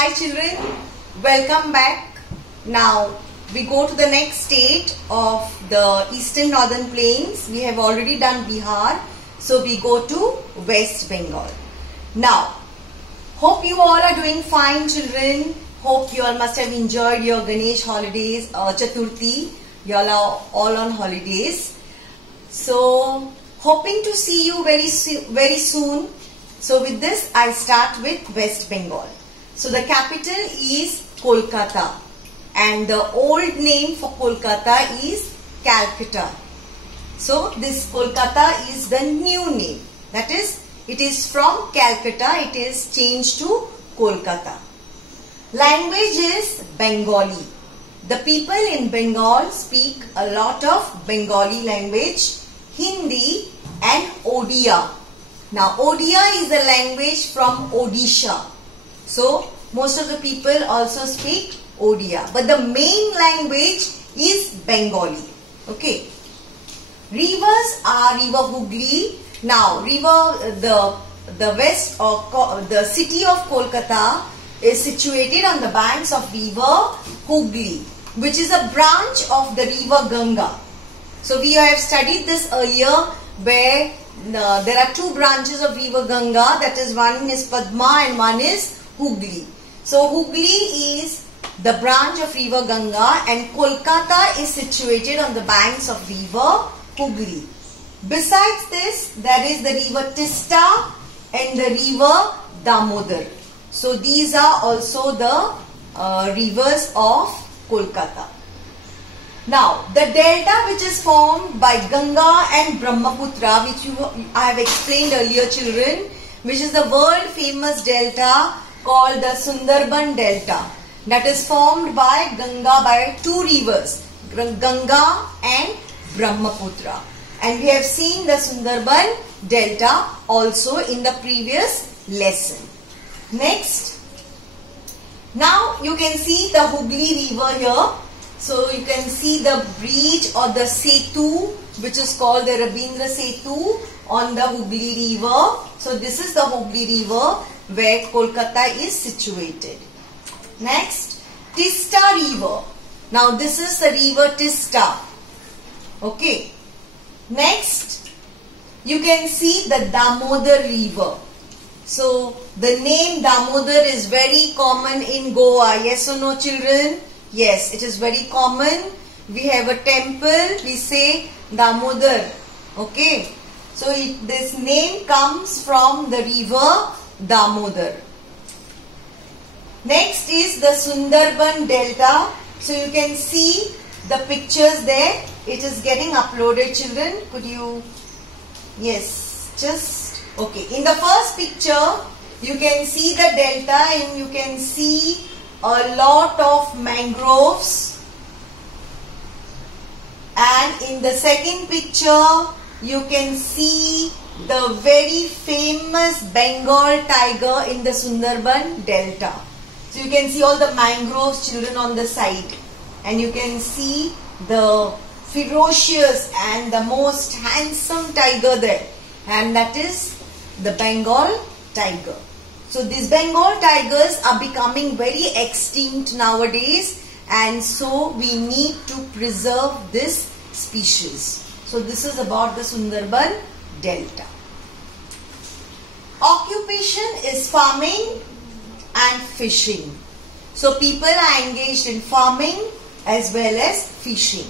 Hi children, welcome back. Now we go to the next state of the eastern northern plains. We have already done Bihar, so we go to West Bengal. Now, hope you all are doing fine children. Hope you all must have enjoyed your Ganesh holidays, Chaturthi. You all are all on holidays. So, hoping to see you very soon. So, with this I start with West Bengal. So, the capital is Kolkata and the old name for Kolkata is Calcutta. So, this Kolkata is the new name. That is, it is from Calcutta, it is changed to Kolkata. Language is Bengali. The people in Bengal speak a lot of Bengali language, Hindi and Odia. Now, Odia is a language from Odisha. So, most of the people also speak Odia. But the main language is Bengali. Okay. Rivers are River Hooghly. Now, the west of the city of Kolkata is situated on the banks of River Hooghly, which is a branch of the River Ganga. So, we have studied this earlier where there are two branches of River Ganga, that is one is Padma and one is Hooghly. So, Hooghly is the branch of River Ganga and Kolkata is situated on the banks of River Hooghly. Besides this, there is the River Tista and the River Damodar. So, these are also the rivers of Kolkata. Now, the delta which is formed by Ganga and Brahmaputra, which I have explained earlier children, which is the world famous delta called the Sundarban Delta, that is formed by Ganga, by two rivers, Ganga and Brahmaputra. And we have seen the Sundarban Delta also in the previous lesson. Next, now you can see the Hooghly river here. So you can see the bridge or the Setu, which is called the Rabindra Setu on the Hooghly river. So this is the Hooghly river where Kolkata is situated. Next, Tista river. Now this is the river Tista. Okay. Next, you can see the Damodar river. So the name Damodar is very common in Goa. Yes or no children? Yes, it is very common. We have a temple, we say Damodar. Okay. So this name comes from the river Damodar. Next is the Sundarban Delta. So you can see the pictures there. It is getting uploaded children. Could you? Yes, just okay. In the first picture, you can see the delta and you can see a lot of mangroves. And in the second picture, you can see the very famous Bengal tiger in the Sundarban Delta. So you can see all the mangroves children on the side. And you can see the ferocious and the most handsome tiger there. And that is the Bengal tiger. So these Bengal tigers are becoming very extinct nowadays. And so we need to preserve this species. So this is about the Sundarban Delta. Occupation is farming and fishing. So people are engaged in farming as well as fishing.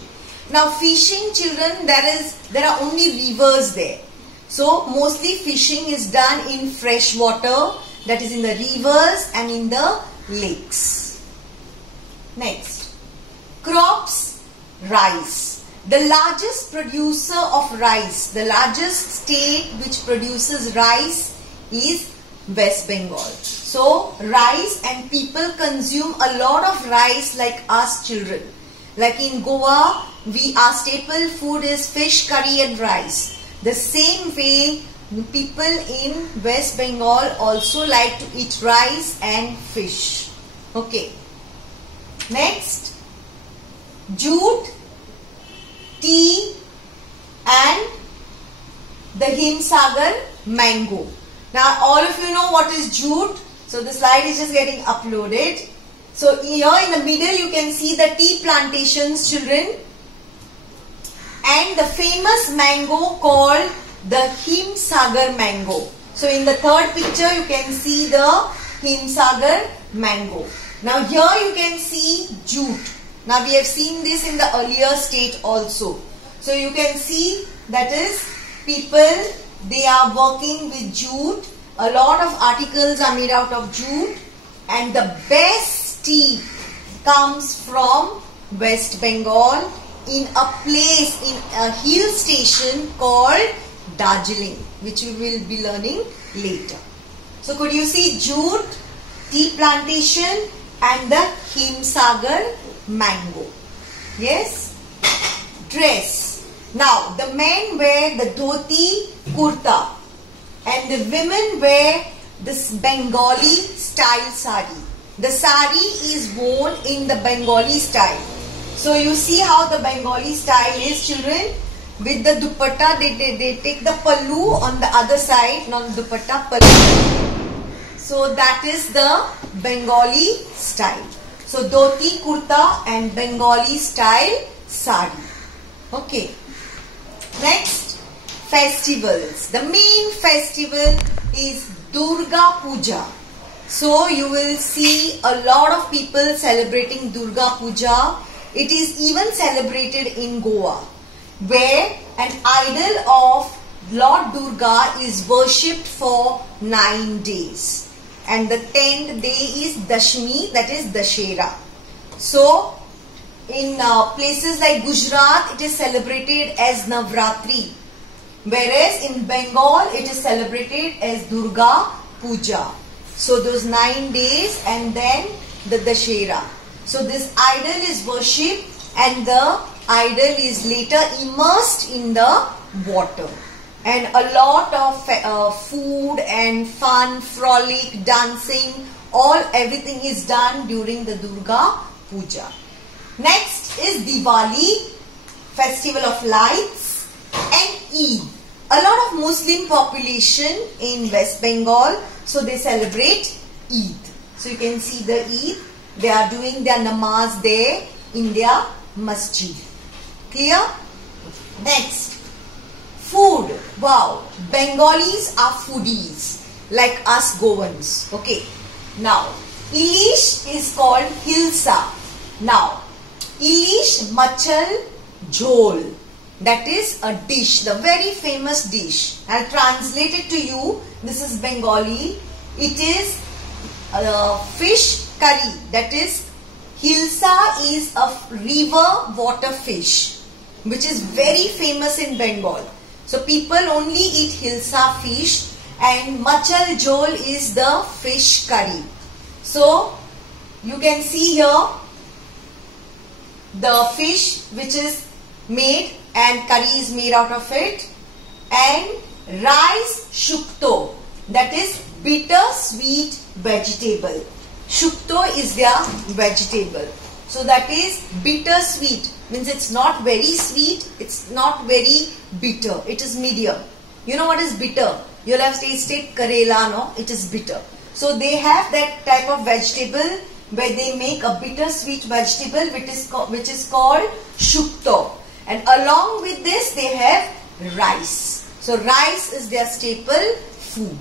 Now fishing children, there are only rivers there. So mostly fishing is done in fresh water, that is in the rivers and in the lakes. Next, crops, rice. The largest producer of rice, the largest state which produces rice is West Bengal. So, rice, and people consume a lot of rice like us children. Like in Goa, our staple food is fish curry and rice. The same way, people in West Bengal also like to eat rice and fish. Okay. Next, jute, tea and the Himsagar mango. Now all of you know what is jute. So the slide is just getting uploaded. So here in the middle you can see the tea plantations, children, and the famous mango called the Himsagar mango. So in the third picture you can see the Himsagar mango. Now here you can see jute. Now we have seen this in the earlier state also. So you can see that is people, they are working with jute. A lot of articles are made out of jute, and the best tea comes from West Bengal in a place, in a hill station called Darjeeling, which we will be learning later. So could you see jute, tea plantation and the Himsagar mango? Yes. Dress. Now the men wear the dhoti kurta and the women wear this Bengali style sari. The sari is worn in the Bengali style. So you see how the Bengali style is, children. With the dupatta, they take the pallu on the other side, not dupatta, pallu. So that is the Bengali style. So dhoti kurta and Bengali style sari. Okay. Next, festivals. The main festival is Durga Puja. So you will see a lot of people celebrating Durga Puja. It is even celebrated in Goa, where an idol of Lord Durga is worshipped for 9 days. And the 10th day is Dashmi, that is Dashera. So in places like Gujarat, it is celebrated as Navratri, whereas in Bengal, it is celebrated as Durga Puja. So those 9 days and then the Dashera. So this idol is worshipped and the idol is later immersed in the water. And a lot of food and fun, frolic, dancing, everything is done during the Durga Puja. Next is Diwali, festival of lights, and Eid. A lot of Muslim population in West Bengal, so they celebrate Eid. So you can see the Eid, they are doing their namaz there in their masjid. Clear? Next, food. Wow, Bengalis are foodies like us Goans. Okay, now Ilish is called Hilsa. Now Ilish Machal Jhol, that is a dish, the very famous dish. I'll translate it to you. This is Bengali. It is fish curry, that is Hilsa is a river water fish which is very famous in Bengal. So people only eat Hilsa fish, and Machal Jhol is the fish curry. So you can see here the fish which is made and curry is made out of it, and rice shukto, that is bitter sweet vegetable. Shukto is their vegetable. So that is bitter sweet, means it's not very sweet, it's not very bitter, it is medium. You know what is bitter? You'll have tasted Karela, no? It is bitter. So they have that type of vegetable where they make a bitter sweet vegetable which is called shukto. And along with this they have rice. So rice is their staple food.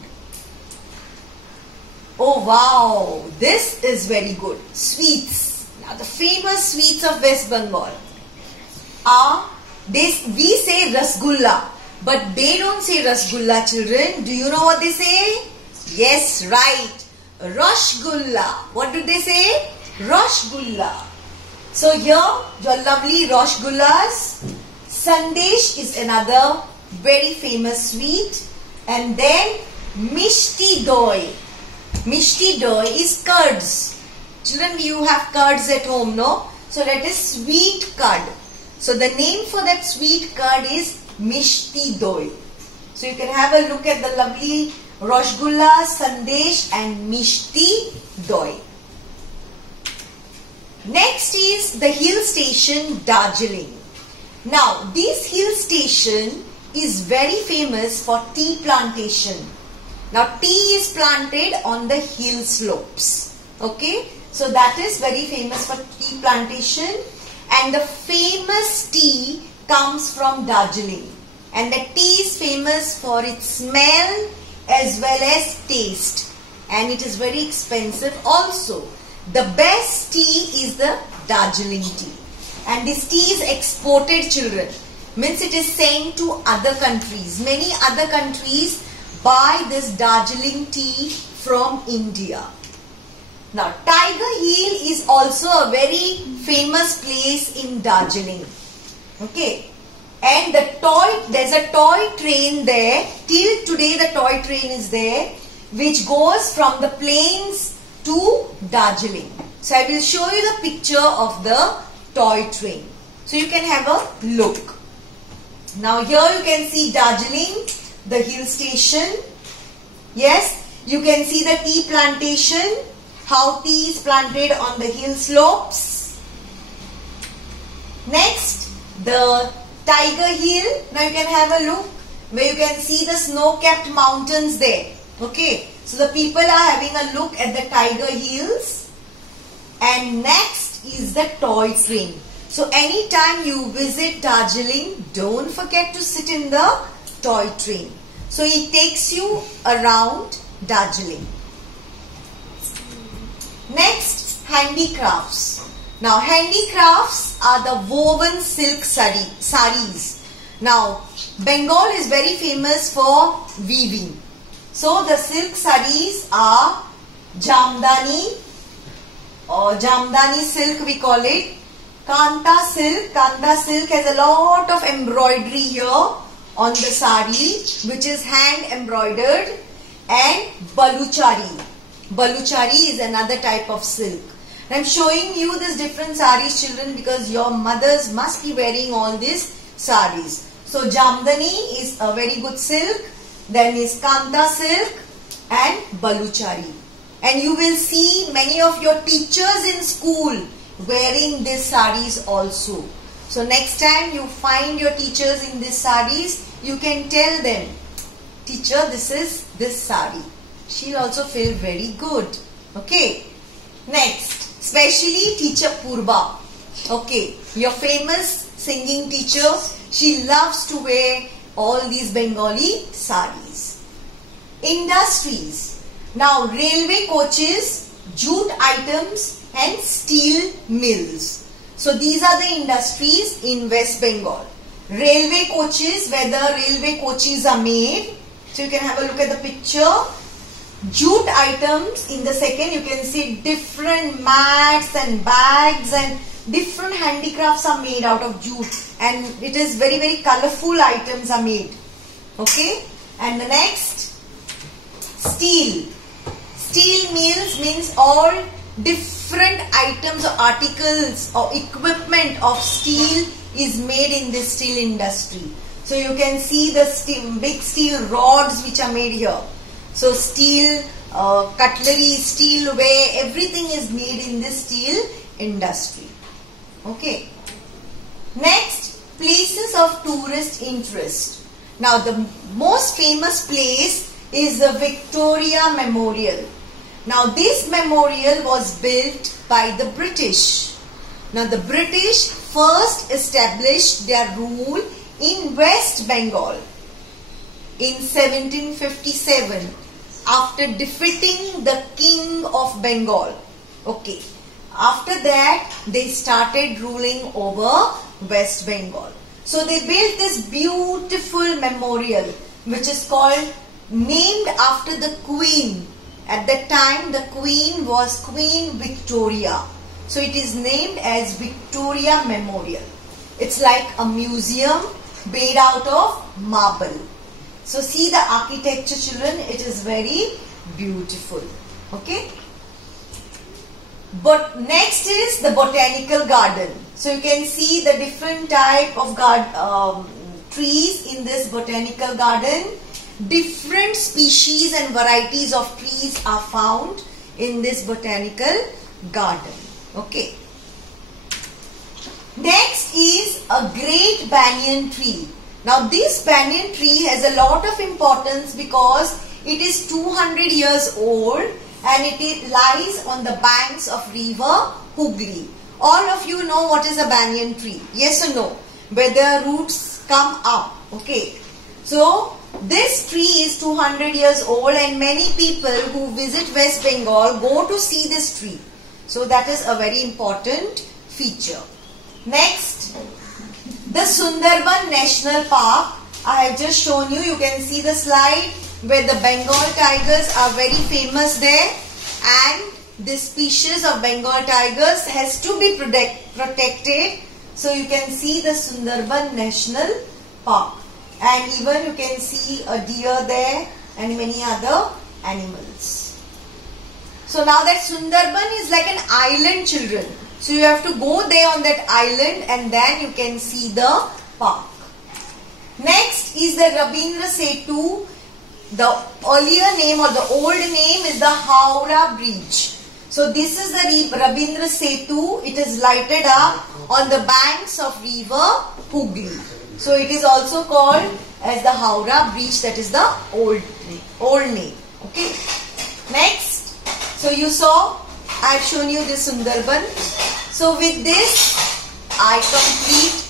Oh wow, this is very good. Sweets. Now the famous sweets of West Bengal are, we say rasgulla, but they don't say rasgulla, children. Do you know what they say? Yes, right. Rashgulla. What do they say? Rashgulla. So here, your lovely Rashgullas. Sandesh is another very famous sweet. And then Mishti Doi. Mishti Doi is curds. Children, you have curds at home, no? So that is sweet curd. So the name for that sweet curd is Mishti Doi. So you can have a look at the lovely Rashgulla, Sandesh and Mishti Doi. Next is the hill station Darjeeling. Now this hill station is very famous for tea plantation. Now tea is planted on the hill slopes. Okay, so that is very famous for tea plantation, and the famous tea comes from Darjeeling, and the tea is famous for its smell as well as taste, and it is very expensive also. The best tea is the Darjeeling tea, and this tea is exported, children. Means it is sent to other countries. Many other countries buy this Darjeeling tea from India. Now Tiger Hill is also a very famous place in Darjeeling. Okay, and there's a toy train there. Till today the toy train is there, which goes from the plains to Darjeeling. So I will show you the picture of the toy train, so you can have a look. Now here you can see Darjeeling, the hill station. Yes, you can see the tea plantation, how tea is planted on the hill slopes. Next, the Tiger Hill. Now you can have a look where you can see the snow-capped mountains there. Okay, so the people are having a look at the Tiger Hills. And next is the toy train. So anytime you visit Darjeeling, don't forget to sit in the toy train. So it takes you around Darjeeling. Next, handicrafts. Now handicrafts are the woven silk saris. Now Bengal is very famous for weaving. So the silk saris are Jamdani, or Jamdani silk we call it. Kanta silk. Kanta silk has a lot of embroidery here on the sari, which is hand embroidered. And Baluchari. Baluchari is another type of silk. I am showing you these different saris, children, because your mothers must be wearing all these saris. So Jamdani is a very good silk. Then is Kanta silk and Baluchari. And you will see many of your teachers in school wearing these saris also. So next time you find your teachers in these saris, you can tell them, teacher, this is this sari. She'll also feel very good. Okay. Next, especially teacher Purba. Okay, your famous singing teacher. She loves to wear all these Bengali saris. Industries. Now railway coaches, jute items and steel mills. So these are the industries in West Bengal. Railway coaches, where the railway coaches are made. So you can have a look at the picture. Jute items, in the second you can see different mats and bags and different handicrafts are made out of jute, and it is very, very colorful items are made. Okay, and the next, steel. Steel mills means all different items or articles or equipment of steel is made in this steel industry. So you can see the big steel rods which are made here. So steel cutlery, steel ware, everything is made in this steel industry. Okay. Next, places of tourist interest. Now the most famous place is the Victoria Memorial. Now this memorial was built by the British. Now the British first established their rule in West Bengal in 1757 after defeating the King of Bengal. Okay. After that they started ruling over West Bengal. So they built this beautiful memorial which is called, named after the Queen. At that time the Queen was Queen Victoria. So it is named as Victoria Memorial. It's like a museum made out of marble. So see the architecture, children, it is very beautiful. Okay. But next is the botanical garden. So you can see the different type of trees in this botanical garden. Different species and varieties of trees are found in this botanical garden. Okay. Next is a great banyan tree. Now this banyan tree has a lot of importance because It is 200 years old and it lies on the banks of river Hooghly. All of you know what is a banyan tree. Yes or no? Where the roots come up. Okay. So this tree is 200 years old and many people who visit West Bengal go to see this tree. So that is a very important feature. Next, the Sundarban National Park. I have just shown you. You can see the slide where the Bengal tigers are very famous there, and this species of Bengal tigers has to be protected. So you can see the Sundarban National Park, and even you can see a deer there and many other animals. So now that Sundarban is like an island, children. So you have to go there on that island and then you can see the park. Next is the Rabindra Setu. The earlier name or the old name is the Howrah Bridge. So this is the Rabindra Setu. It is lighted up on the banks of river Hooghly. So it is also called as the Howrah Bridge. That is the old name. Okay. Next, so you saw I have shown you this Sundarban. So with this I complete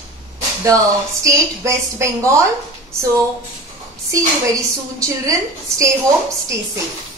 the state West Bengal. So see you very soon, children. Stay home, stay safe.